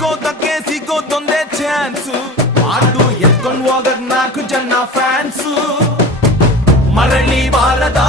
ಸಿಗೋದಕ್ಕೆ ಸಿಗೋದೊಂದೇ chance ಮಾಡು ಎತ್ಕೊಂಡ್ ಹೋಗಕ್ ನಾಲ್ಕು ಜನ ಫ್ಯಾನ್ಸು ಮರಳಿ ಬಾರದ